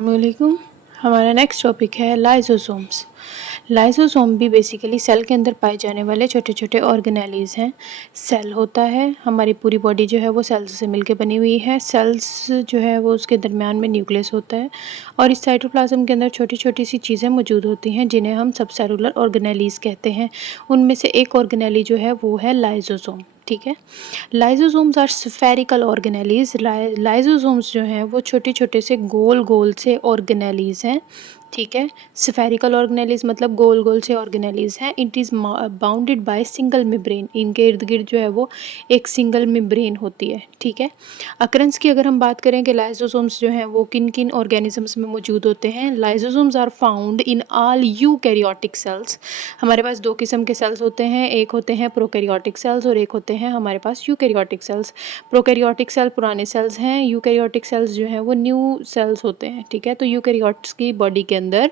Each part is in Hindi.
अस्सलामुअलैकुम। हमारा नेक्स्ट टॉपिक है लाइसोसोम्स। लाइसोसोम भी बेसिकली सेल के अंदर पाए जाने वाले छोटे छोटे ऑर्गेनेलीज हैं। सेल होता है, हमारी पूरी बॉडी जो है वो सेल्स से मिलकर बनी हुई है। सेल्स जो है वो उसके दरमियान में न्यूक्लियस होता है और इस साइटोप्लाज्म के अंदर छोटी छोटी सी चीज़ें मौजूद होती हैं जिन्हें हम सब सेलुलर ऑर्गेनेलीज कहते हैं। उनमें से एक ऑर्गेनेली जो है वो है लाइसोसोम। ठीक है, lysosomes are spherical organelles. Lysosomes जो हैं वो छोटे छोटे से गोल गोल से ऑर्गेनेलीज हैं। ठीक है, स्फेरिकल ऑर्गेनेलीज मतलब गोल गोल से ऑर्गेनेलीज हैं। It is bounded by single membrane. इनके इर्द गिर्द जो है वो एक सिंगल मेम्ब्रेन होती है। ठीक है, अकरेंस की अगर हम बात करें कि लाइसोसोम्स जो हैं वो किन किन ऑर्गेनिजम्स में मौजूद होते हैं, lysosomes are found in all eukaryotic cells. हमारे पास दो किस्म के सेल्स होते हैं, एक होते हैं प्रोकैरियोटिक सेल्स और एक होते हैं हमारे पास यूकैरियोटिक सेल्स। प्रोकैरियोटिक सेल पुराने सेल्स हैं, यूकैरियोटिक सेल्स जो हैं वो न्यू सेल्स होते हैं। ठीक है, तो यूकैरियोट्स की बॉडी के अंदर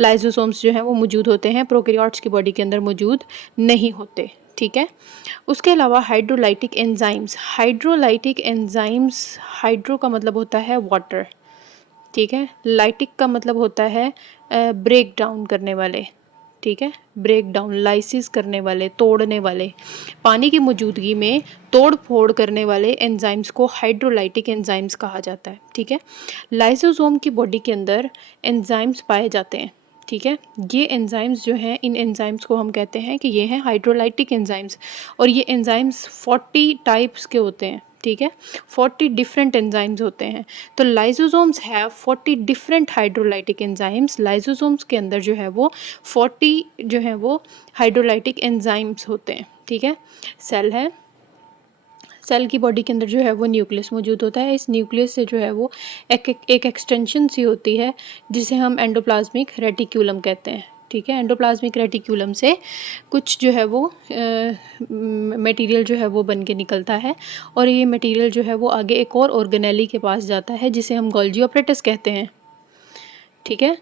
लाइसोसोम्स जो हैं वो मौजूद होते हैं, प्रोकैरियोट्स की बॉडी के अंदर मौजूद नहीं होते। ठीक है, उसके अलावा hydrolytic enzymes. Hydrolytic enzymes, hydro का मतलब होता है वाटर। ठीक है, लाइटिक का मतलब होता है ब्रेक डाउन करने वाले। ठीक है, ब्रेक डाउन, लाइसिस करने वाले, तोड़ने वाले, पानी की मौजूदगी में तोड़ फोड़ करने वाले एंजाइम्स को हाइड्रोलाइटिक एंजाइम्स कहा जाता है। ठीक है, लाइसोसोम की बॉडी के अंदर एंजाइम्स पाए जाते हैं। ठीक है, ये एंजाइम्स जो हैं, इन एंजाइम्स को हम कहते हैं कि ये हैं हाइड्रोलाइटिक एंजाइम्स और ये एंजाइम्स 40 टाइप्स के होते हैं। ठीक है, 40 डिफरेंट एंजाइम्स होते हैं। तो lysosomes have 40 different hydrolytic enzymes. Lysosomes के अंदर जो है वो 40 जो है वो हाइड्रोलाइटिक एंजाइम्स होते हैं। ठीक है, सेल है, सेल की बॉडी के अंदर जो है वो न्यूक्लियस मौजूद होता है। इस न्यूक्लियस से जो है वो एक एक्सटेंशन सी होती है जिसे हम एंडोप्लाज्मिक रेटिक्यूलम कहते हैं। ठीक है, एंडोप्लाज्मिक रेटिक्यूलम से कुछ जो है वो मटेरियल जो है वो बन के निकलता है और ये मटेरियल जो है वो आगे एक और ऑर्गेनेली के पास जाता है जिसे हम गोल्जी ऑपरेटस कहते हैं। ठीक है,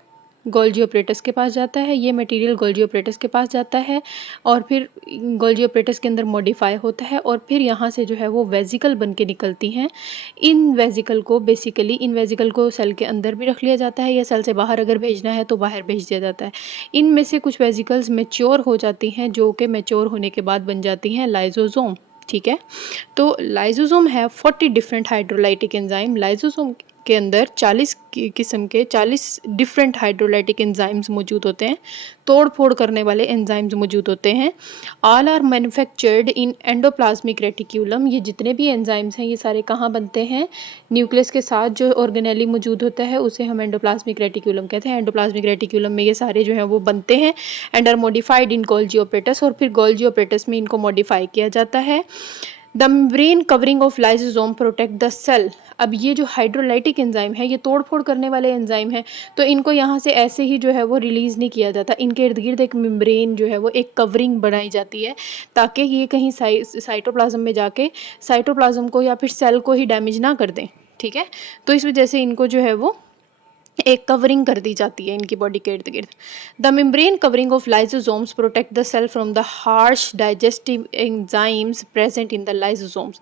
गोल्जी ऑपरेटस के पास जाता है, ये मटेरियल गोल्जी ऑपरेटस के पास जाता है और फिर गोल्जी ऑपरेटस के अंदर मॉडिफाई होता है और फिर यहाँ से जो है वो वेजिकल बन के निकलती हैं। इन वेजिकल को सेल के अंदर भी रख लिया जाता है या सेल से बाहर अगर भेजना है तो बाहर भेज दिया जाता है। इनमें से कुछ वेजिकल्स मैच्योर हो जाती हैं जो कि मैच्योर होने के बाद बन जाती हैं लाइसोसोम। ठीक है, तो लाइसोसोम है 40 डिफरेंट हाइड्रोलाइटिक एंजाइम। लाइसोसोम के अंदर 40 किस्म के 40 डिफरेंट हाइड्रोलाइटिक एंजाइम्स मौजूद होते हैं, तोड़ फोड़ करने वाले एंजाइम्स मौजूद होते हैं। All are manufactured in endoplasmic reticulum. ये जितने भी एंजाइम्स हैं ये सारे कहाँ बनते हैं, न्यूक्लियस के साथ जो ऑर्गेनेली मौजूद होता है उसे हम एंडोप्लाज्मिक रेटिक्यूलम कहते हैं। एंडोप्लाज्मिक रेटिक्यूलम में ये सारे जो हैं वो बनते हैं and are modified in Golgi apparatus और फिर गोल्जी ऑपरेटस में इनको मॉडिफाई किया जाता है। The membrane covering of lysosome protect the cell. अब ये जो हाइड्रोलाइटिक एंजाइम है ये तोड़ फोड़ करने वाले एंजाइम है, तो इनको यहाँ से ऐसे ही जो है वो रिलीज़ नहीं किया जाता। इनके इर्द गिर्द एक मेम्ब्रेन जो है वो एक कवरिंग बनाई जाती है ताकि ये कहीं साइटोप्लाज्म में जाके साइटोप्लाज्म को या फिर सेल को ही डैमेज ना कर दें। ठीक है, तो इस वजह से इनको जो है वो एक कवरिंग कर दी जाती है इनकी बॉडी के इर्द गिर्द। The membrane covering of lysosomes protect the cell from the harsh digestive enzymes present in the lysosomes.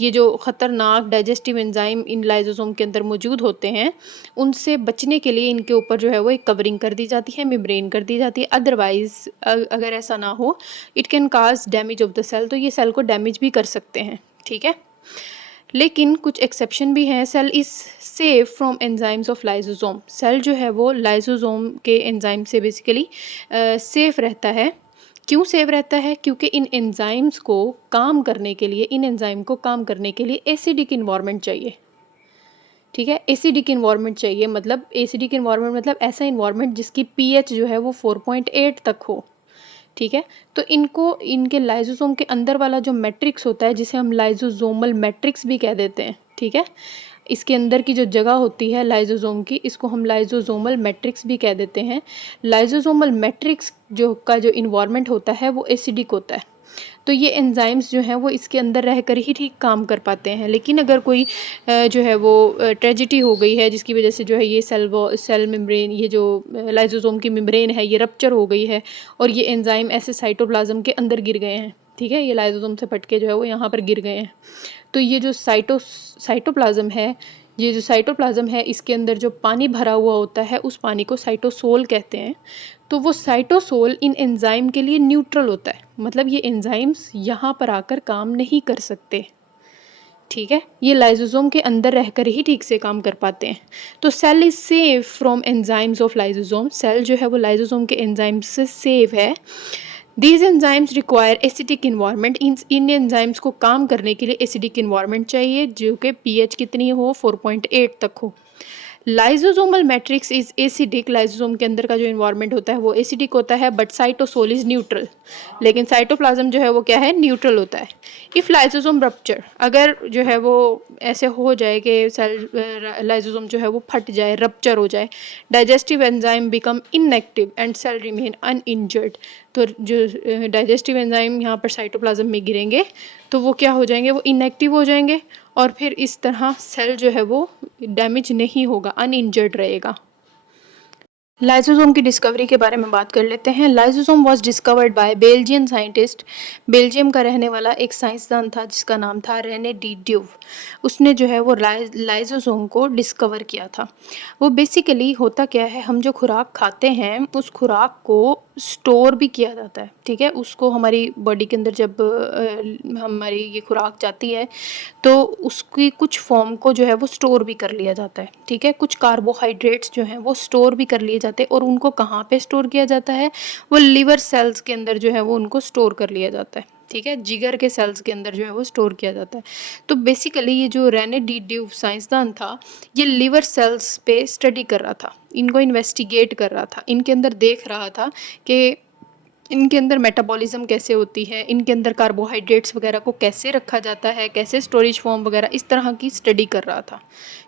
ये जो ख़तरनाक डाइजेस्टिव एंजाइम इन लाइसोसोम के अंदर मौजूद होते हैं उनसे बचने के लिए इनके ऊपर जो है वो एक कवरिंग कर दी जाती है, मेम्ब्रेन कर दी जाती है। अदरवाइज अगर ऐसा ना हो it can cause damage of the cell, तो ये सेल को डैमेज भी कर सकते हैं। ठीक है, लेकिन कुछ एक्सेप्शन भी हैं। Cell is safe from enzymes of lysosome. Cell जो है वो लाइसोसोम के एंजाइम से बेसिकली सेफ रहता है। क्यों सेफ रहता है, क्योंकि इन एंजाइम्स को काम करने के लिए, इन एंजाइम को काम करने के लिए एसिडिक इन्वायरमेंट चाहिए। ठीक है, एसिडिक इन्वायरमेंट चाहिए, मतलब एसिडिक इन्वायरमेंट मतलब ऐसा इन्वायरमेंट जिसकी पीएच जो है वो 4.8 तक हो। ठीक है, तो इनको इनके लाइसोसोम के अंदर वाला जो मैट्रिक्स होता है जिसे हम लाइसोसोमल मैट्रिक्स भी कह देते हैं। ठीक है, इसके अंदर की जो जगह होती है लाइसोसोम की, इसको हम लाइसोसोमल मैट्रिक्स भी कह देते हैं। लाइसोसोमल मैट्रिक्स जो इन्वायरमेंट होता है वो एसिडिक होता है, तो ये एंजाइम्स जो हैं वो इसके अंदर रहकर ही ठीक काम कर पाते हैं। लेकिन अगर कोई जो है वो ट्रेजिडी हो गई है जिसकी वजह से जो है ये सेल मेम्ब्रेन, ये जो लाइसोसोम की मेम्ब्रेन है ये रप्चर हो गई है और ये एंजाइम ऐसे साइटोप्लाज्म के अंदर गिर गए हैं। ठीक है, ये लाइसोसोम से फट के जो है वो यहाँ पर गिर गए हैं, तो ये जो साइटोप्लाज्म है ये जो साइटोप्लाज्म है इसके अंदर जो पानी भरा हुआ होता है उस पानी को साइटोसोल कहते हैं। तो वो साइटोसोल इन एंजाइम के लिए न्यूट्रल होता है, मतलब ये एंजाइम्स यहाँ पर आकर काम नहीं कर सकते। ठीक है, ये लाइसोसोम के अंदर रहकर ही ठीक से काम कर पाते हैं। तो cell is safe from enzymes of lysosome, cell जो है वो लाइसोसोम के एंजाइम से सेफ है। These enzymes require acidic environment, इन एंजाइम्स को काम करने के लिए एसिडिक इन्वायरमेंट चाहिए जो कि pH कितनी हो, 4.8 तक हो। Lysosomal matrix is acidic, lysosome के अंदर का जो इन्वायरमेंट होता है वो एसिडिक होता है, बट साइटोसोल इज न्यूट्रल, लेकिन साइटोप्लाज्म जो है वो क्या है, न्यूट्रल होता है। इफ़ लाइसोसोम रप्चर, अगर जो है वो ऐसे हो जाए कि सेल लाइसोसोम जो है वो फट जाए, रप्चर हो जाए, digestive enzyme become inactive and cell remain uninjured, तो जो डाइजेस्टिव एंजाइम यहाँ पर साइटोप्लाज्म में गिरेंगे तो वो क्या हो जाएंगे, वो इनएक्टिव हो जाएंगे और फिर इस तरह सेल जो है वो डैमेज नहीं होगा, अनइंजर्ड रहेगा। लाइसोसोम की डिस्कवरी के बारे में बात कर लेते हैं। Lysosome was discovered by Belgian scientist, Belgium का रहने वाला एक साइंसदान था जिसका नाम था रेने डी ड्यूव। उसने जो है वो लाइसोसोम को डिस्कवर किया था। वो बेसिकली होता क्या है, हम जो खुराक खाते हैं उस खुराक को स्टोर भी किया जाता है। ठीक है, उसको हमारी बॉडी के अंदर जब हमारी ये खुराक जाती है तो उसकी कुछ फॉर्म को जो है वो स्टोर भी कर लिया जाता है। ठीक है, कुछ कार्बोहाइड्रेट्स जो हैं वो स्टोर भी कर लिए जाते हैं और उनको कहाँ पे स्टोर किया जाता है, वो लिवर सेल्स के अंदर जो है वो उनको स्टोर कर लिया जाता है। ठीक है, जिगर के सेल्स के अंदर जो है वो स्टोर किया जाता है। तो बेसिकली ये जो रेने डी ड्यूव साइंसदान था, ये लिवर सेल्स पे स्टडी कर रहा था, इनको इन्वेस्टिगेट कर रहा था, इनके अंदर देख रहा था कि इनके अंदर मेटाबॉलिज्म कैसे होती है, इनके अंदर कार्बोहाइड्रेट्स वगैरह को कैसे रखा जाता है, कैसे स्टोरेज फॉर्म वगैरह, इस तरह की स्टडी कर रहा था।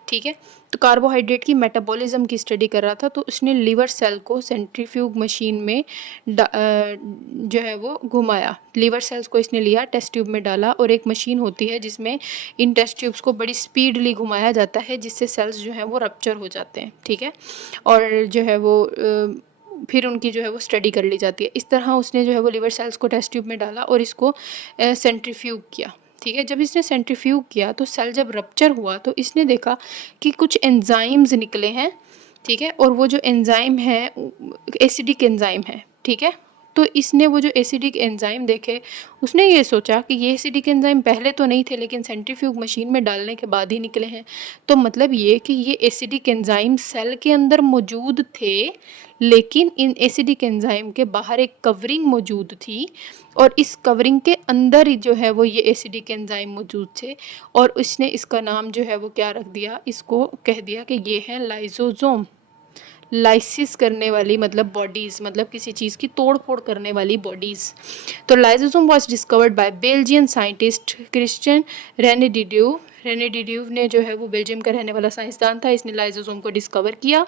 ठीक है, तो कार्बोहाइड्रेट की मेटाबॉलिज्म की स्टडी कर रहा था। तो उसने लिवर सेल को सेंट्रीफ्यूग मशीन में जो है वो घुमाया, लिवर सेल्स को इसने लिया, टेस्ट ट्यूब में डाला और एक मशीन होती है जिसमें इन टेस्ट ट्यूब्स को बड़ी स्पीडली घुमाया जाता है जिससे सेल्स जो है वो रप्चर हो जाते हैं। ठीक है, और जो है वो फिर उनकी जो है वो स्टडी कर ली जाती है। इस तरह उसने जो है वो लिवर सेल्स को टेस्ट ट्यूब में डाला और इसको सेंट्रीफ्यूग किया। ठीक है, जब इसने सेंट्रीफ्यूग किया तो सेल जब रप्चर हुआ तो इसने देखा कि कुछ एंजाइम्स निकले हैं। ठीक है, और वो जो एंजाइम है एसिडिक एंजाइम है। ठीक है, तो इसने वो जो एसिडिक एंजाइम देखे, उसने ये सोचा कि ये एसिडिक एंजाइम पहले तो नहीं थे लेकिन सेंट्रीफ्यूग मशीन में डालने के बाद ही निकले हैं। तो मतलब ये कि ये एसिडिक एंजाइम सेल के अंदर मौजूद थे, लेकिन इन एसिडिक एंजाइम के बाहर एक कवरिंग मौजूद थी और इस कवरिंग के अंदर ही जो है वो ये एसिडिक एंजाइम मौजूद थे और इसने इसका नाम जो है वो क्या रख दिया, इसको कह दिया कि ये है लाइसोसोम। लाइसिस करने वाली मतलब बॉडीज़, मतलब किसी चीज़ की तोड़ फोड़ करने वाली बॉडीज़। तो lysosome was discovered by Belgian scientist Christian Rene de Duve. Rene de Duve ने जो है वो बेल्जियम का रहने वाला साइंसदान था, इसने लाइसोसोम को डिस्कवर किया।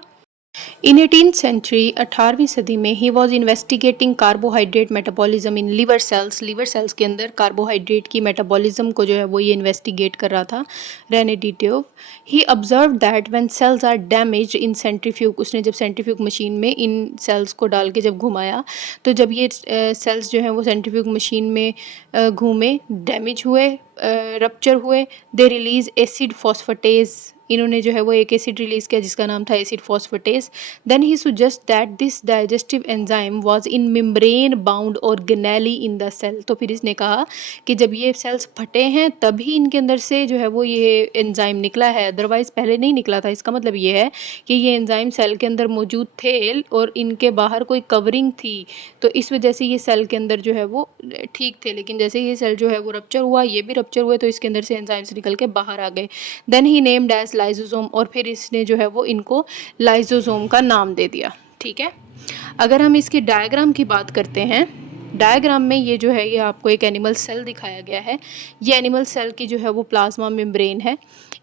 इन 18th सेंचुरी, 18वीं सदी में, he was investigating carbohydrate metabolism in liver cells, liver cells के अंदर कार्बोहाइड्रेट की मेटाबॉलिज्म को जो है वो ये इन्वेस्टिगेट कर रहा था Rene de Duve. He observe that when cells are damage in centrifuge, उसने जब सेंट्रीफ्यूग मशीन में इन सेल्स को डाल के जब घुमाया तो जब ये सेल्स जो हैं वो सेंट्रीफ्यूग मशीन में घूमे, डैमेज हुए, रप्चर हुए, दे रिलीज एसिड फॉस्फेटेज, इन्होंने जो है वो एक एसिड रिलीज़ किया जिसका नाम था acid phosphatase. Then he suggest that this digestive enzyme was in membrane bound organelle in the cell. तो फिर इसने कहा कि जब ये सेल्स फटे हैं तभी इनके अंदर से जो है वो ये एंजाइम निकला है, अदरवाइज़ पहले नहीं निकला था। इसका मतलब ये है कि ये एंजाइम सेल के अंदर मौजूद थे और इनके बाहर कोई कवरिंग थी, तो इस वजह से ये सेल के अंदर जो है वो ठीक थे, लेकिन जैसे ये सेल जो है वो रप्चर हुआ, ये भी रप्चर हुए, तो इसके अंदर से एंजाइम्स निकल के बाहर आ गए। Then he named as lysosome, और फिर इसने जो है वो इनको लाइसोसोम का नाम दे दिया। ठीक है, अगर हम इसके डायग्राम की बात करते हैं, डायग्राम में ये जो है ये आपको एक एनिमल सेल दिखाया गया है। ये एनिमल सेल की जो है वो प्लाज्मा मेम्ब्रेन है।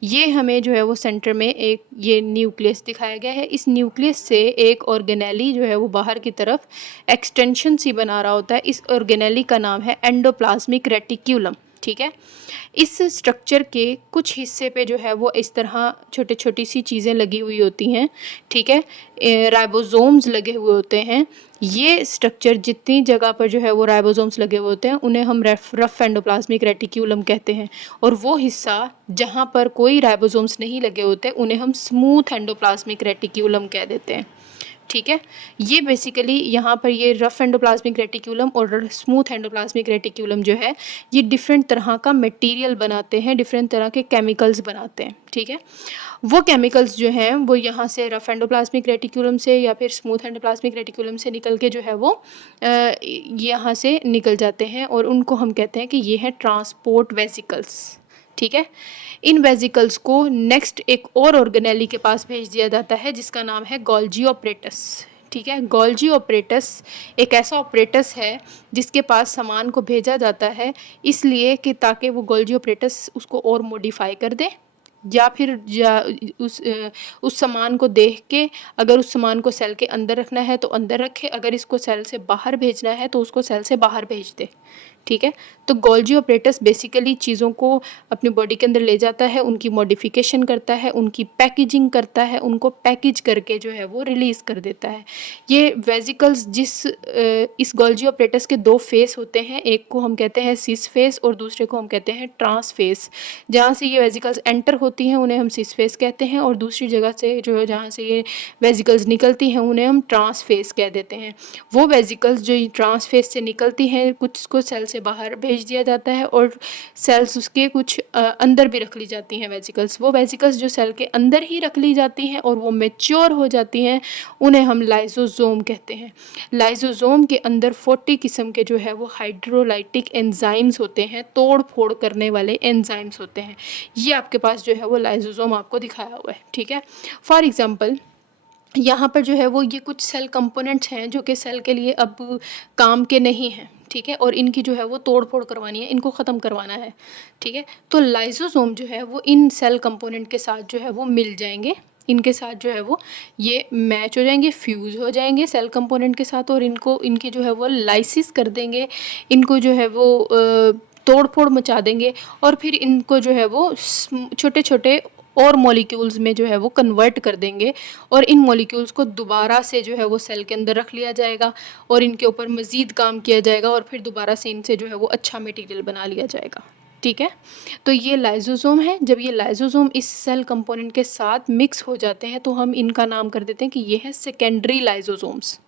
ये हमें जो है वो सेंटर में एक ये न्यूक्लियस दिखाया गया है। इस न्यूक्लियस से एक ऑर्गेनेली जो है वो बाहर की तरफ एक्सटेंशन सी बना रहा होता है। इस ऑर्गेनेली का नाम है एंडोप्लाज्मिक रेटिक्यूलम। ठीक है। इस स्ट्रक्चर के कुछ हिस्से पे जो है वो इस तरह छोटी छोटी सी चीज़ें लगी हुई होती हैं, ठीक है, राइबोसोम्स लगे हुए होते हैं। ये स्ट्रक्चर जितनी जगह पर जो है वो राइबोसोम्स लगे हुए होते हैं उन्हें हम रफ एंडोप्लाज्मिक रेटिक्यूलम कहते हैं, और वो हिस्सा जहाँ पर कोई राइबोसोम्स नहीं लगे होते उन्हें हम स्मूथ एंडोप्लाज्मिक रेटिक्यूलम कह देते हैं, ठीक है। ये बेसिकली यहाँ पर ये रफ एंडोप्लाज्मिक रेटिक्यूलम और स्मूथ एंडोप्लाज्मिक रेटिक्यूलम जो है ये डिफरेंट तरह का मटेरियल बनाते हैं, डिफरेंट तरह के केमिकल्स बनाते हैं, ठीक है। वो केमिकल्स जो हैं वो यहाँ से रफ एंडोप्लाज्मिक रेटिक्यूलम से या फिर स्मूथ एंडोप्लाज्मिक रेटिक्यूलम से निकल के जो है वो यहाँ से निकल जाते हैं, और उनको हम कहते हैं कि ये है ट्रांसपोर्ट वेसिकल्स, ठीक है। इन वेसिकल्स को नेक्स्ट एक और ऑर्गेनेली के पास भेज दिया जाता है जिसका नाम है गोल्जी ऑपरेटस, ठीक है। गोल्जी ऑपरेटस एक ऐसा ऑपरेटस है जिसके पास सामान को भेजा जाता है इसलिए कि ताकि वो गोल्जी ऑपरेटस उसको और मॉडिफाई कर दे, या फिर उस सामान को देख के अगर उस सामान को सेल के अंदर रखना है तो अंदर रखे, अगर इसको सेल से बाहर भेजना है तो उसको सेल से बाहर भेज दे, ठीक है। तो गोल्जी ऑपरेटस बेसिकली चीज़ों को अपनी बॉडी के अंदर ले जाता है, उनकी मॉडिफिकेशन करता है, उनकी पैकेजिंग करता है, उनको पैकेज करके जो है वो रिलीज़ कर देता है। ये वेसिकल्स इस गोल्जी ऑपरेटस के दो फेस होते हैं, एक को हम कहते हैं सिस फेस और दूसरे को हम कहते हैं ट्रांस फेस। जहाँ से ये वेसिकल्स एंटर होती हैं उन्हें हम सिस फेस कहते हैं, और दूसरी जगह से जो है जहाँ से ये वेसिकल्स निकलती हैं उन्हें हम ट्रांस फेस कह देते हैं। वो वेसिकल्स जो ट्रांस फेस से निकलती हैं कुछ को सेल से बाहर भेज दिया जाता है और सेल्स उसके कुछ अंदर भी रख ली जाती हैं वेसिकल्स। वो वेसिकल्स जो सेल के अंदर ही रख ली जाती हैं और वो मैच्योर हो जाती हैं उन्हें हम लाइसोसोम कहते हैं। लाइसोसोम के अंदर 40 किस्म के जो है वो हाइड्रोलाइटिक एंजाइम्स होते हैं, तोड़ फोड़ करने वाले एंजाइम्स होते हैं। ये आपके पास जो है वो लाइसोसोम आपको दिखाया हुआ है, ठीक है। फॉर एग्जाम्पल यहाँ पर जो है वो ये कुछ सेल कंपोनेंट्स हैं जो कि सेल के लिए अब काम के नहीं हैं, ठीक है, और इनकी जो है वो तोड़ फोड़ करवानी है, इनको ख़त्म करवाना है, ठीक है। तो लाइसोसोम जो है वो इन सेल कंपोनेंट के साथ जो है वो मिल जाएंगे, इनके साथ जो है वो ये मैच हो जाएंगे, फ्यूज़ हो जाएंगे सेल कंपोनेंट के साथ, और इनकी जो है वो लाइसिस कर देंगे, इनको जो है वो तोड़ फोड़ मचा देंगे, और फिर इनको जो है वो छोटे छोटे और मॉलिक्यूल्स में जो है वो कन्वर्ट कर देंगे, और इन मॉलिक्यूल्स को दोबारा से जो है वो सेल के अंदर रख लिया जाएगा और इनके ऊपर मज़ीद काम किया जाएगा, और फिर दोबारा से इनसे जो है वो अच्छा मटेरियल बना लिया जाएगा, ठीक है। तो ये लाइसोसोम है। जब ये लाइसोसोम इस सेल कंपोनेंट के साथ मिक्स हो जाते हैं तो हम इनका नाम कर देते हैं कि ये है सेकेंडरी लाइसोसोम्स,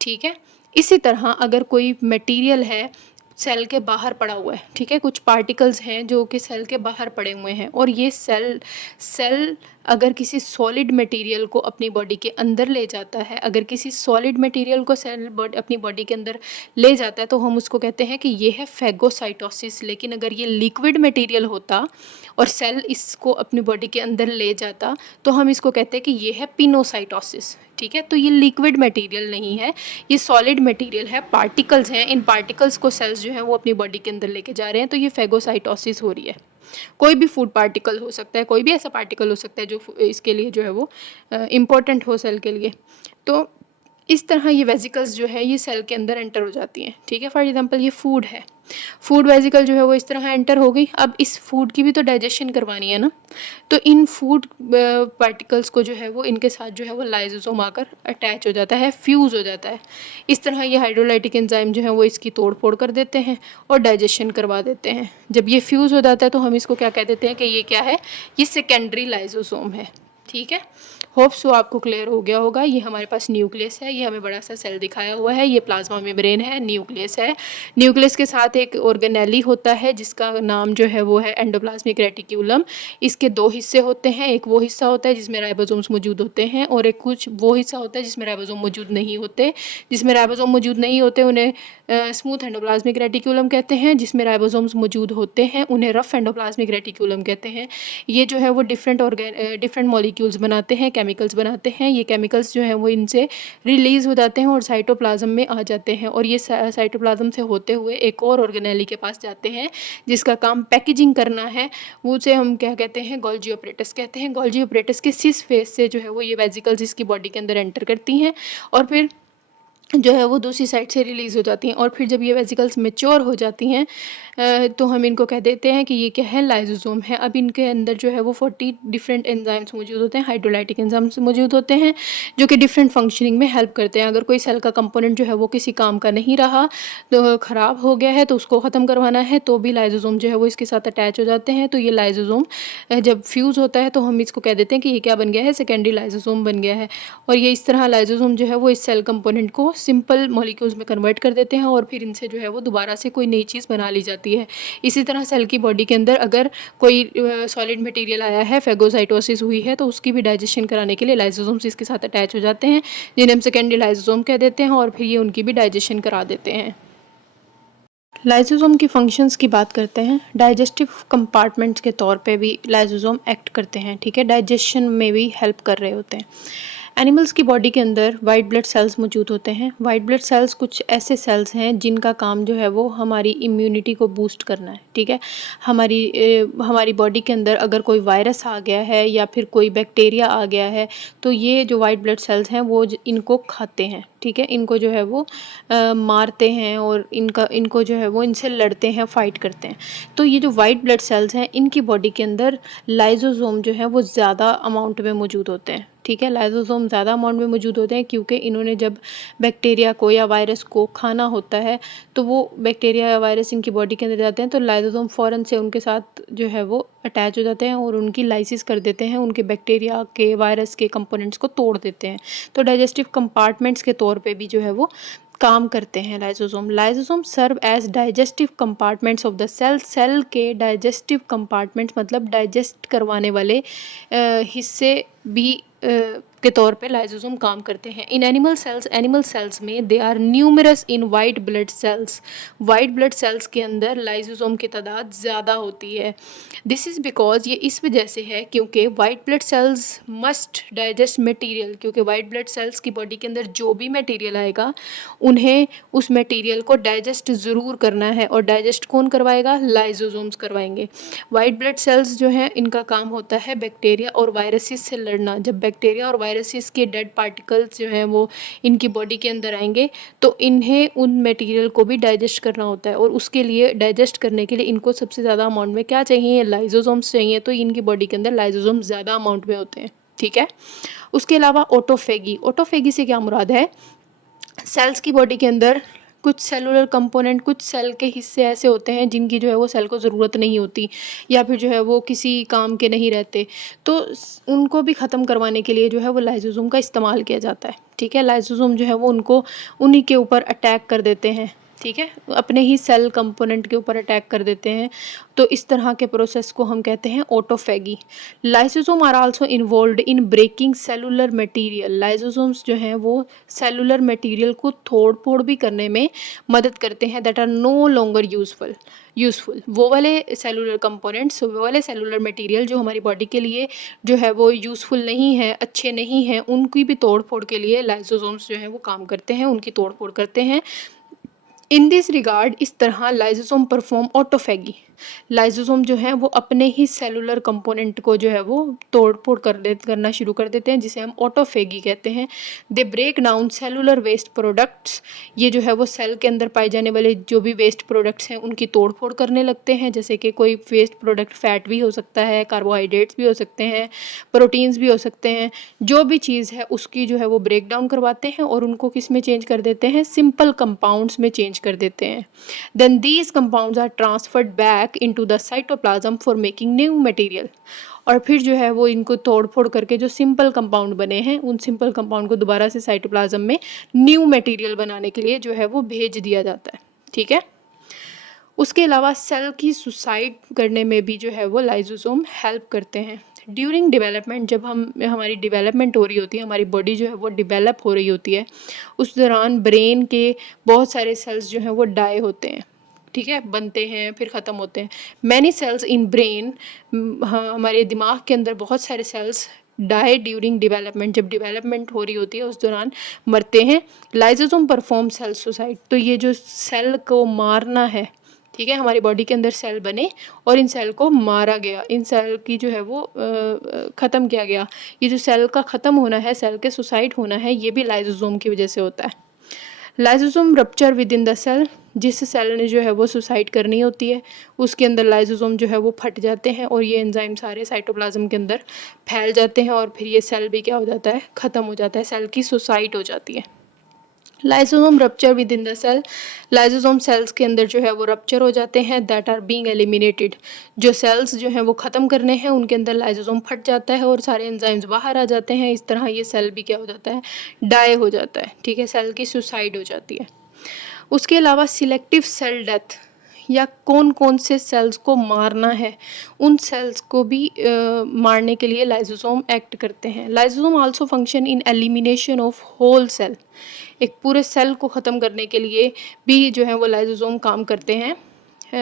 ठीक है। इसी तरह अगर कोई मटेरियल है सेल के बाहर पड़ा हुआ है, ठीक है, कुछ पार्टिकल्स हैं जो कि सेल के बाहर पड़े हुए हैं, और ये सेल अगर किसी सॉलिड मटेरियल को अपनी बॉडी के अंदर ले जाता है, अगर किसी सॉलिड मटेरियल को सेल अपनी बॉडी के अंदर ले जाता है तो हम उसको कहते हैं कि ये है फैगोसाइटोसिस। लेकिन अगर ये लिक्विड मटेरियल होता और सेल इसको अपनी बॉडी के अंदर ले जाता तो हम इसको कहते हैं कि ये है पिनोसाइटोसिस, ठीक है। तो ये लिक्विड मटेरियल नहीं है, ये सॉलिड मटेरियल है, पार्टिकल्स हैं, इन पार्टिकल्स को सेल्स जो हैं वो अपनी बॉडी के अंदर लेके जा रहे हैं, तो ये फैगोसाइटोसिस हो रही है। कोई भी फूड पार्टिकल हो सकता है, कोई भी ऐसा पार्टिकल हो सकता है जो इसके लिए जो है वो इम्पोर्टेंट हो सेल के लिए। तो इस तरह ये वेसिकल्स जो है ये सेल के अंदर एंटर हो जाती हैं, ठीक है। फॉर एग्जांपल ये फूड है, फूड वेसिकल जो है वो इस तरह एंटर हो गई। अब इस फूड की भी तो डाइजेशन करवानी है ना, तो इन फूड पार्टिकल्स को जो है वो इनके साथ जो है वो लाइसोसोम आकर अटैच हो जाता है, फ्यूज़ हो जाता है। इस तरह ये हाइड्रोलाइटिक एंजाइम जो है वो इसकी तोड़ फोड़ कर देते हैं और डाइजेशन करवा देते हैं। जब ये फ्यूज़ हो जाता है तो हम इसको क्या कह देते हैं कि ये क्या है, ये सेकेंडरी लाइसोसोम है, ठीक है। होप सो आपको क्लियर हो गया होगा। ये हमारे पास न्यूक्लियस है, ये हमें बड़ा सा सेल दिखाया हुआ है, ये प्लाज्मा मेम्ब्रेन है, न्यूक्लियस है। न्यूक्लियस के साथ एक ऑर्गेनेली होता है जिसका नाम जो है वो है एंडोप्लाज्मिक रेटिक्यूलम। इसके दो हिस्से होते हैं, एक वो हिस्सा होता है जिसमें राइबोसोम्स मौजूद होते हैं और एक कुछ वो हिस्सा होता है जिसमें राइबोसोम मौजूद नहीं होते। जिसमें राइबोसोम मौजूद नहीं होते उन्हें स्मूथ एंडोप्लाज्मिक रेटिक्यूलम कहते हैं, जिसमें राइबोसोम्स मौजूद होते हैं उन्हें रफ एंडोप्लाज्मिक रेटिक्यूलम कहते हैं। ये जो है वो डिफरेंट मॉलिक्यूल्स बनाते हैं, केमिकल्स बनाते हैं। ये केमिकल्स जो हैं वो इनसे रिलीज़ हो जाते हैं और साइटोप्लाज्म में आ जाते हैं, और ये साइटोप्लाज्म से होते हुए एक और ऑर्गेनेली के पास जाते हैं जिसका काम पैकेजिंग करना है। वो उसे हम क्या कहते हैं, गोल्जी ऑपरेटस कहते हैं। गोल्जी ऑपरेटस के सिस फेस से जो है वो ये वेसिकल्स इसकी बॉडी के अंदर एंटर करती हैं और फिर जो है वो दूसरी साइड से रिलीज़ हो जाती हैं। और फिर जब ये वेसिकल्स मैच्योर हो जाती हैं तो हम इनको कह देते हैं कि ये क्या है, लाइसोसोम है। अब इनके अंदर जो है वो 40 डिफरेंट एंजाइम्स मौजूद होते हैं, हाइड्रोलाइटिक एंजाइम्स मौजूद होते हैं, जो कि डिफरेंट फंक्शनिंग में हेल्प करते हैं। अगर कोई सेल का कंपोनेंट जो है वो किसी काम का नहीं रहा, तो ख़राब हो गया है, तो उसको ख़त्म करवाना है, तो भी लाइसोसोम जो है वो इसके साथ अटैच हो जाते हैं। तो ये लाइसोसोम जब फ्यूज़ होता है तो हम इसको कह देते हैं कि ये क्या बन गया है, सेकेंडरी लाइसोसोम बन गया है। और ये इस तरह लाइसोसोम जो है वो इस सेल कंपोनेंट को सिंपल मॉलिक्यूल्स में कन्वर्ट कर देते हैं और फिर इनसे जो है वो दोबारा से कोई नई चीज़ बना ली जाती है। इसी तरह सेल की बॉडी के अंदर अगर कोई सॉलिड मटेरियल आया है, फेगोसाइटोसिस हुई है, तो उसकी भी डाइजेशन कराने के लिए लाइसोसोम्स इसके साथ अटैच हो जाते हैं, जिन्हें हम सेकेंडरी लाइसोसोम कह देते हैं, और फिर ये उनकी भी डाइजेशन करा देते हैं। लाइसोसोम की फंक्शंस की बात करते हैं। डाइजेस्टिव कंपार्टमेंट्स के तौर पे भी लाइसोसोम एक्ट करते हैं, ठीक है, डाइजेशन में भी हेल्प कर रहे होते हैं। एनिमल्स की बॉडी के अंदर वाइट ब्लड सेल्स मौजूद होते हैं। वाइट ब्लड सेल्स कुछ ऐसे सेल्स हैं जिनका काम जो है वो हमारी इम्यूनिटी को बूस्ट करना है, ठीक है। हमारी बॉडी के अंदर अगर कोई वायरस आ गया है या फिर कोई बैक्टीरिया आ गया है, तो ये जो वाइट ब्लड सेल्स हैं वो इनको खाते हैं, ठीक है, इनको जो है वो मारते हैं और इनको जो है वो इनसे लड़ते हैं, फाइट करते हैं। तो ये जो वाइट ब्लड सेल्स हैं इनकी बॉडी के अंदर लाइसोसोम जो है वो ज़्यादा अमाउंट में मौजूद होते हैं, ठीक है। लाइसोसोम ज़्यादा अमाउंट में मौजूद होते हैं क्योंकि इन्होंने जब बैक्टीरिया को या वायरस को खाना होता है, तो वो बैक्टीरिया या वायरस इनकी बॉडी के अंदर जाते हैं, तो लाइसोसोम फ़ौरन से उनके साथ जो है वो अटैच हो जाते हैं और उनकी लाइसिस कर देते हैं, उनके बैक्टीरिया के, वायरस के कंपोनेंट्स को तोड़ देते हैं। तो डाइजेस्टिव कंपार्टमेंट्स के तौर पे भी जो है वो काम करते हैं lysosome. Lysosome serve as digestive compartments of the cell. Cell के डाइजेस्टिव कंपार्टमेंट्स मतलब डाइजेस्ट करवाने वाले हिस्से भी के तौर पे लाइसोसोम काम करते हैं। इन एनिमल सेल्स में they are numerous in white blood cells. White blood cells के अंदर लाइसोसोम की तादाद ज़्यादा होती है। दिस इज़ बिकॉज, ये इस वजह से है क्योंकि white blood sales must digest material, क्योंकि वाइट ब्लड सेल्स की बॉडी के अंदर जो भी मटेरियल आएगा उन्हें उस मटेरियल को डाइजेस्ट ज़रूर करना है, और डाइजेस्ट कौन करवाएगा, लाइसोसोम्स करवाएंगे। वाइट ब्लड सेल्स जो हैं इनका काम होता है बैक्टीरिया और वायरसेस से लड़ना। जब बैक्टीरिया और वायरसेस के डेड पार्टिकल्स जो हैं वो इनकी बॉडी के अंदर आएंगे, तो इन्हें उन मटेरियल को भी डाइजेस्ट करना होता है, और उसके लिए डाइजेस्ट करने के लिए इनको सबसे ज़्यादा अमाउंट में क्या चाहिए, लाइसोसोम्स चाहिए। तो इनकी बॉडी के अंदर लाइसोसोम्स ज़्यादा अमाउंट में होते हैं, ठीक है। उसके अलावा ऑटोफेगी। ऑटोफेगी से क्या मुराद है, सेल्स की बॉडी के अंदर कुछ सेलुलर कंपोनेंट, कुछ सेल के हिस्से ऐसे होते हैं जिनकी जो है वो सेल को ज़रूरत नहीं होती, या फिर जो है वो किसी काम के नहीं रहते, तो उनको भी ख़त्म करवाने के लिए जो है वो लाइसोसोम का इस्तेमाल किया जाता है, ठीक है। लाइसोसोम जो है वो उनको उन्हीं के ऊपर अटैक कर देते हैं, ठीक है, अपने ही सेल कंपोनेंट के ऊपर अटैक कर देते हैं। तो इस तरह के प्रोसेस को हम कहते हैं autophagy. Lysosome are also involved in breaking cellular material. Lysosomes जो हैं वो सेलुलर मटेरियल को तोड़ फोड़ भी करने में मदद करते हैं, that are no longer useful. वो वाले सेलुलर कंपोनेंट्स, वो वाले सेलुलर मटेरियल जो हमारी बॉडी के लिए जो है वो यूज़फुल नहीं है, अच्छे नहीं हैं, उनकी भी तोड़ फोड़ के लिए लाइसोसोम्स जो हैं वो काम करते हैं, उनकी तोड़ फोड़ करते हैं। इन दिस रिगार्ड, इस तरह लाइसोसोम परफॉर्म ऑटोफेगी। लाइसोसोम जो है वो अपने ही सेलुलर कंपोनेंट को जो है वो तोड़ फोड़ करना शुरू कर देते हैं, जिसे हम ऑटोफेगी कहते हैं। They break down cellular waste products. ये जो है वो सेल के अंदर पाए जाने वाले जो भी वेस्ट प्रोडक्ट्स हैं उनकी तोड़ फोड़ करने लगते हैं, जैसे कि कोई वेस्ट प्रोडक्ट फैट भी हो सकता है, कार्बोहाइड्रेट्स भी हो सकते हैं, प्रोटीन्स भी हो सकते हैं, जो भी चीज़ है उसकी जो है वो ब्रेक डाउन करवाते हैं और उनको किस में चेंज कर देते हैं, सिंपल कंपाउंड्स में चेंज कर देते हैं। Then these compounds are transferred back into the cytoplasm for making new material। और फिर जो है वो इनको तोड़ फोड़ करके जो सिंपल कंपाउंड बने हैं उन सिंपल कंपाउंड को दोबारा से साइटोप्लाज्म में न्यू मटेरियल बनाने के लिए जो है वो भेज दिया जाता है, ठीक है। उसके अलावा सेल की सुसाइड करने में भी जो है वो लाइसोसोम हेल्प करते हैं। ड्यूरिंग डेवलपमेंट, जब हमारी डेवलपमेंट हो रही होती है, हमारी बॉडी जो है वो डेवलप हो रही होती है, उस दौरान ब्रेन के बहुत सारे सेल्स जो हैं वो डाई होते हैं, ठीक है, बनते हैं फिर ख़त्म होते हैं। मैनी सेल्स इन ब्रेन, हमारे दिमाग के अंदर बहुत सारे सेल्स डाई ड्यूरिंग डेवलपमेंट, जब डेवलपमेंट हो रही होती है उस दौरान मरते हैं। Lysosome perform cell suicide. तो ये जो सेल को मारना है, ठीक है, हमारी बॉडी के अंदर सेल बने और इन सेल को मारा गया, इन सेल की जो है वो ख़त्म किया गया। ये जो सेल का ख़त्म होना है, सेल के सुसाइड होना है, ये भी लाइसोसोम की वजह से होता है। Lysosome rupture within the cell, जिस सेल ने जो है वो सुसाइड करनी होती है उसके अंदर लाइसोसोम जो है वो फट जाते हैं और ये एंजाइम सारे साइटोप्लाज्म के अंदर फैल जाते हैं और फिर ये सेल भी क्या हो जाता है, ख़त्म हो जाता है, सेल की सुसाइड हो जाती है। Lysosome rupture within the cell, lysosome cells के अंदर जो है वो रप्चर हो जाते हैं, दैट आर बीइंग एलिमिनेटेड, जो सेल्स जो हैं वो ख़त्म करने हैं उनके अंदर लाइसोसोम फट जाता है और सारे एंजाइम्स बाहर आ जाते हैं। इस तरह ये सेल भी क्या हो जाता है, डाई हो जाता है, ठीक है, सेल की सुसाइड हो जाती है। उसके अलावा सिलेक्टिव सेल डेथ, या कौन कौन से सेल्स को मारना है उन सेल्स को भी मारने के लिए लाइसोसोम एक्ट करते हैं। Lysosome also function in elimination of whole cell, एक पूरे सेल को ख़त्म करने के लिए भी जो है वो लाइसोसोम काम करते हैं।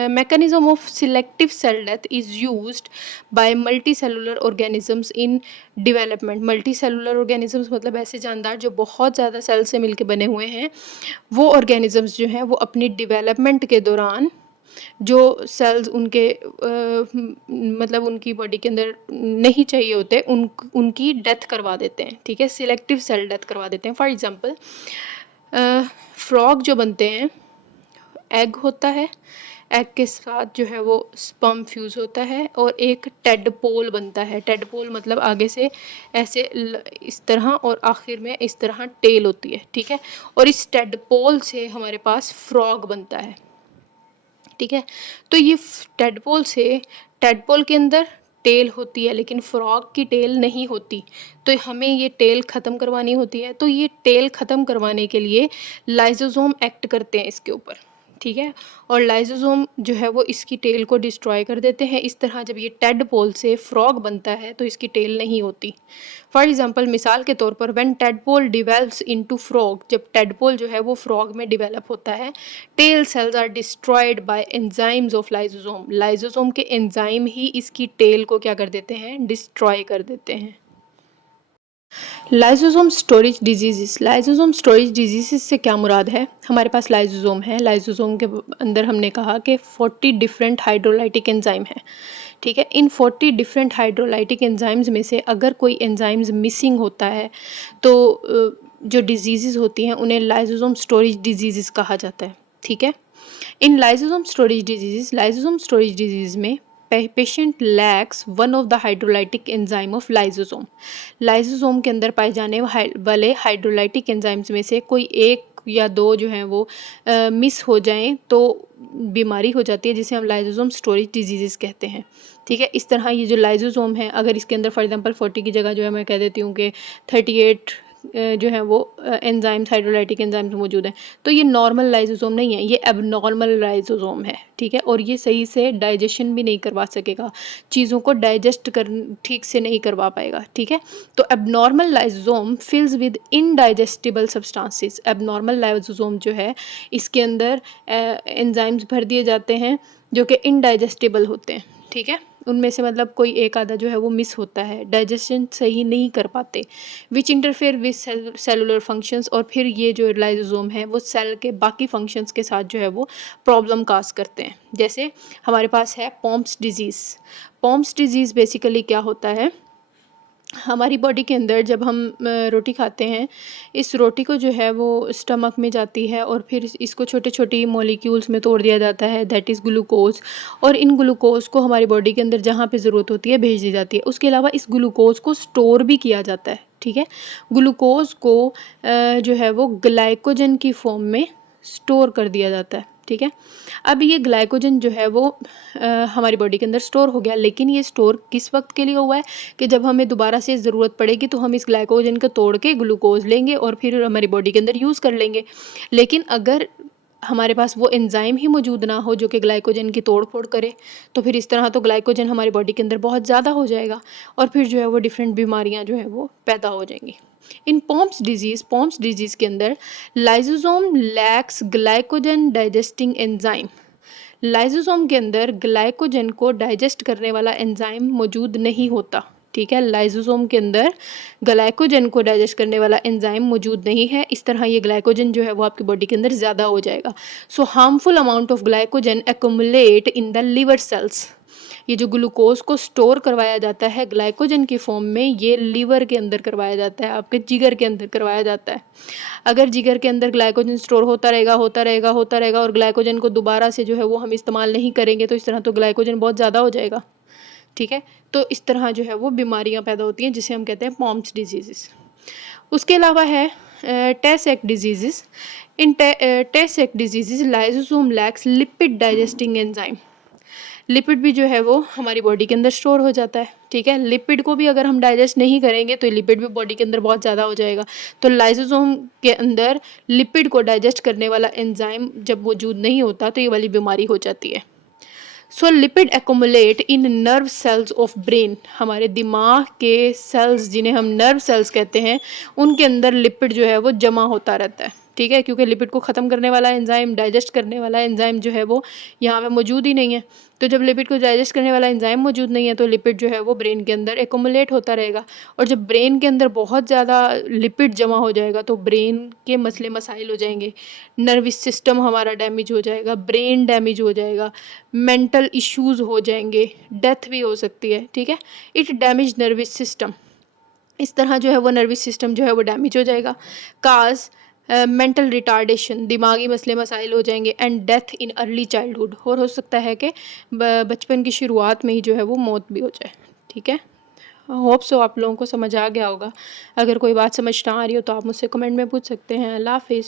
mechanism of selective cell death is used by multicellular organisms in development। multicellular organisms मतलब ऐसे जानदार जो बहुत ज़्यादा सेल से मिलके बने हुए हैं, वो organisms जो हैं वो अपनी डेवलपमेंट के दौरान जो सेल्स उनके मतलब उनकी बॉडी के अंदर नहीं चाहिए होते उनकी डेथ करवा देते हैं, ठीक है, सिलेक्टिव सेल डेथ करवा देते हैं। फॉर एग्जांपल फ्रॉग जो बनते हैं, एग होता है, एग के साथ जो है वो स्पर्म फ्यूज़ होता है और एक टेडपोल बनता है। टेडपोल मतलब आगे से ऐसे इस तरह और आखिर में इस तरह टेल होती है, ठीक है, और इस टेडपोल से हमारे पास फ्रॉग बनता है, ठीक है। तो ये टेडपोल से, टेडपोल के अंदर टेल होती है लेकिन फ्रॉग की टेल नहीं होती, तो हमें ये टेल ख़त्म करवानी होती है। तो ये टेल ख़त्म करवाने के लिए लाइसोसोम एक्ट करते हैं इसके ऊपर, ठीक है, और लाइसोसोम जो है वो इसकी टेल को डिस्ट्रॉय कर देते हैं। इस तरह जब ये टेडपोल से फ्रॉग बनता है तो इसकी टेल नहीं होती। फॉर एग्जांपल मिसाल के तौर पर when tadpole develops into frog, जब टेडपोल जो है वो फ्रॉग में डिवेलप होता है, tail cells are destroyed by enzymes of lysosome, lysosome के एंजाइम ही इसकी टेल को क्या कर देते हैं, डिस्ट्रॉय कर देते हैं। Lysosome storage disease, lysosome storage disease से क्या मुराद है, हमारे पास लाइसोसोम है, लाइसोसोम के अंदर हमने कहा कि 40 डिफरेंट हाइड्रोलाइटिक एंजाइम हैं, ठीक है। इन 40 डिफरेंट हाइड्रोलाइटिक एंजाइम्स में से अगर कोई एंजाइम्स मिसिंग होता है तो जो डिजीज़ होती हैं उन्हें लाइसोसोम स्टोरेज डिजीज़ कहा जाता है, ठीक है। इन लाइसोसोम स्टोरेज डिजीज़ में patient lakhs one of the hydrolytic enzyme of lysosome, lysosome के अंदर पाए जाने वाले हाइड्रोलाइटिक एंजाइम्स में से कोई एक या दो जो हैं वो मिस हो जाएं तो बीमारी हो जाती है जिसे हम लाइसोसोम स्टोरेज डिजीज़ कहते हैं, ठीक है। इस तरह ये जो लाइसोसोम है, अगर इसके अंदर फॉर एग्जांपल 40 की जगह जो है मैं कह देती हूँ कि 38 जो है वो एंजाइम्स, हाइड्रोलाइटिक एंजाइम्स मौजूद हैं, तो ये नॉर्मल लाइसोसोम नहीं है, ये एबनॉर्मल लाइसोसोम है, ठीक है, और ये सही से डाइजेशन भी नहीं करवा सकेगा, चीज़ों को डाइजेस्ट कर ठीक से नहीं करवा पाएगा, ठीक है। तो abnormal lysosome fills with indigestible substances, abnormal lysosome जो है इसके अंदर एंजाइम्स भर दिए जाते हैं जो कि इनडाइजेस्टिबल होते हैं, ठीक है, उनमें से मतलब कोई एक आधा जो है वो मिस होता है, डाइजेशन सही नहीं कर पाते, विच इंटरफेयर विद सेलुलर फंक्शंस, और फिर ये जो लाइसोसोम है वो सेल के बाकी फंक्शंस के साथ जो है वो प्रॉब्लम काज करते हैं। जैसे हमारे पास है पॉम्स डिजीज़, पॉम्स डिजीज़ बेसिकली क्या होता है, हमारी बॉडी के अंदर जब हम रोटी खाते हैं, इस रोटी को जो है वो स्टमक में जाती है और फिर इसको छोटे छोटी मॉलिक्यूल्स में तोड़ दिया जाता है, दैट इज़ ग्लूकोज, और इन ग्लूकोज को हमारी बॉडी के अंदर जहाँ पे ज़रूरत होती है भेज दी जाती है। उसके अलावा इस ग्लूकोज को स्टोर भी किया जाता है, ठीक है, ग्लूकोज को जो है वो ग्लाइकोजन की फॉर्म में स्टोर कर दिया जाता है, ठीक है। अब ये ग्लाइकोजन जो है वो हमारी बॉडी के अंदर स्टोर हो गया, लेकिन ये स्टोर किस वक्त के लिए हुआ है कि जब हमें दोबारा से ज़रूरत पड़ेगी तो हम इस ग्लाइकोजन को तोड़ के ग्लूकोज लेंगे और फिर हमारी बॉडी के अंदर यूज़ कर लेंगे। लेकिन अगर हमारे पास वो एंजाइम ही मौजूद ना हो जो कि ग्लाइकोजन की तोड़ फोड़ करे, तो फिर इस तरह तो ग्लाइकोजन हमारी बॉडी के अंदर बहुत ज़्यादा हो जाएगा और फिर जो है वो डिफरेंट बीमारियाँ जो है वो पैदा हो जाएंगी। इन पॉम्स डिजीज़ के अंदर lysosome lakhs glycogen digesting enzyme, lysosome के अंदर ग्लाइकोजन को डाइजेस्ट करने वाला एंजाइम मौजूद नहीं होता, ठीक है, लाइसोसोम के अंदर ग्लाइकोजन को डाइजेस्ट करने वाला एंजाइम मौजूद नहीं है। इस तरह ये ग्लाइकोजन जो है वो आपकी बॉडी के अंदर ज़्यादा हो जाएगा। So harmful amount of glycogen accumulate in the liver cells, ये जो ग्लूकोज को स्टोर करवाया जाता है ग्लाइकोजन की फॉर्म में, ये लीवर के अंदर करवाया जाता है, आपके जिगर के अंदर करवाया जाता है। अगर जिगर के अंदर ग्लाइकोजन स्टोर होता रहेगा होता रहेगा होता रहेगा और ग्लाइकोजन को दोबारा से जो है वो हम इस्तेमाल नहीं करेंगे, तो इस तरह तो ग्लाइकोजन बहुत ज़्यादा हो जाएगा, ठीक है। तो इस तरह जो है वो बीमारियां पैदा होती हैं जिसे हम कहते हैं पॉम्स डिजीज़। उसके अलावा है टे Sachs disease. In Tay Sachs disease lysosome lacks lipid digesting enzyme. Lipid भी जो है वो हमारी बॉडी के अंदर स्टोर हो जाता है, ठीक है। लिपिड को भी अगर हम डाइजेस्ट नहीं करेंगे तो लिपिड भी बॉडी के अंदर बहुत ज़्यादा हो जाएगा। तो लाइसोसोम के अंदर लिपिड को डाइजेस्ट करने वाला एंजाइम जब मौजूद नहीं होता तो ये वाली बीमारी हो जाती है। So lipid accumulate in nerve cells of brain. हमारे दिमाग के सेल्स जिन्हें हम नर्व सेल्स कहते हैं, उनके अंदर लिपिड जो है वो जमा होता रहता है, ठीक है, क्योंकि लिपिड को ख़त्म करने वाला एंजाइम, डाइजेस्ट करने वाला एंजाइम जो है वो यहाँ पे मौजूद ही नहीं है। तो जब लिपिड को डाइजेस्ट करने वाला एंजाइम मौजूद नहीं है तो लिपिड जो है वो ब्रेन के अंदर एक्यूमुलेट होता रहेगा, और जब ब्रेन के अंदर बहुत ज़्यादा लिपिड जमा हो जाएगा तो ब्रेन के मसले मसाइल हो जाएंगे, नर्वस सिस्टम हमारा डैमेज हो जाएगा, ब्रेन डैमेज हो जाएगा, मेंटल इश्यूज़ हो जाएंगे, डेथ भी हो सकती है, ठीक है। It damage nervous system. इस तरह जो है वो नर्वस सिस्टम जो है वो डैमेज हो जाएगा। काज मेंटल रिटार्डेशन, दिमागी मसले मसाइल हो जाएंगे, and death in early childhood, और हो सकता है कि बचपन की शुरुआत में ही जो है वो मौत भी हो जाए, ठीक है। होप सो आप लोगों को समझ आ गया होगा। अगर कोई बात समझ ना आ रही हो तो आप मुझसे कमेंट में पूछ सकते हैं। अल्लाह हाफिज़।